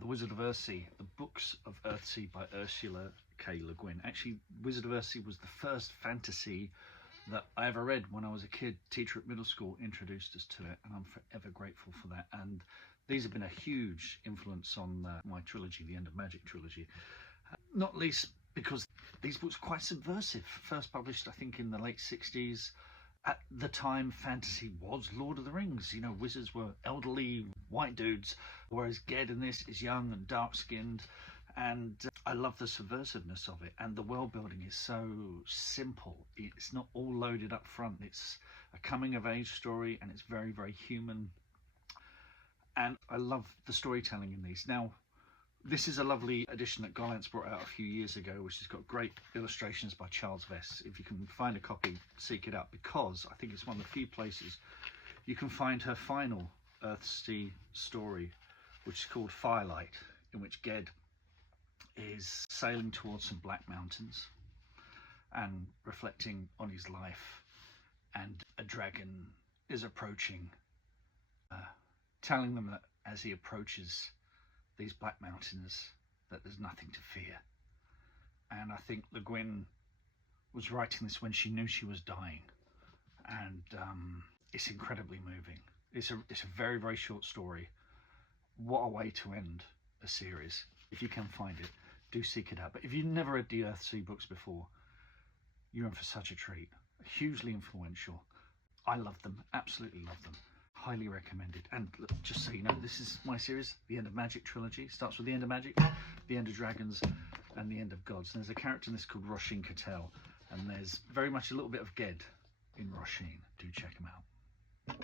The Wizard of Earthsea, the Books of Earthsea by Ursula K. Le Guin. Actually, Wizard of Earthsea was the first fantasy that I ever read when I was a kid. Teacher at middle school introduced us to it, and I'm forever grateful for that. And these have been a huge influence on my trilogy, the End of Magic trilogy. Not least because these books are quite subversive. First published, I think, in the late 60s. At the time, fantasy was Lord of the Rings. You know, wizards were elderly white dudes, whereas Ged in this is young and dark-skinned. And I love the subversiveness of it. And the world building is so simple. It's not all loaded up front. It's a coming-of-age story, and it's very, very human. And I love the storytelling in these. Now, this is a lovely edition that Gollancz brought out a few years ago, which has got great illustrations by Charles Vess. If you can find a copy, seek it out, because I think it's one of the few places you can find her final Earthsea story, which is called Firelight, in which Ged is sailing towards some black mountains and reflecting on his life, and a dragon is approaching, telling them that as he approaches these black mountains that there's nothing to fear. And I think Le Guin was writing this when she knew she was dying, and it's incredibly moving. It's a very, very short story. What a way to end a series. If you can find it, do seek it out. But if you've never read the Earthsea books before, you're in for such a treat. Hugely influential. I love them, absolutely love them. Highly recommended. And look, just so you know, this is my series, the End of Magic trilogy. Starts with the End of Magic, the End of Dragons, and the End of Gods. And there's a character in this called Roisin Cattell, and there's very much a little bit of Ged in Roisin. Do check him out.